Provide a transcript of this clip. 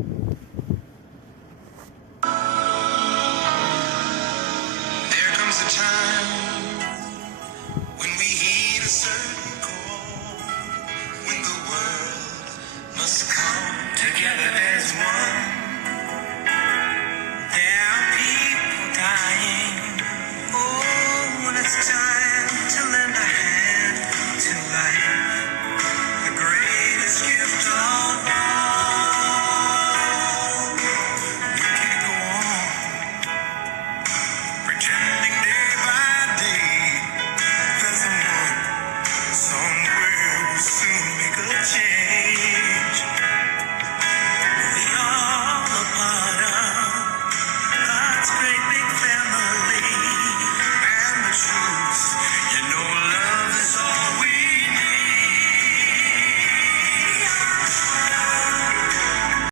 There comes a time when we heed a certain call, when the world must come together as one.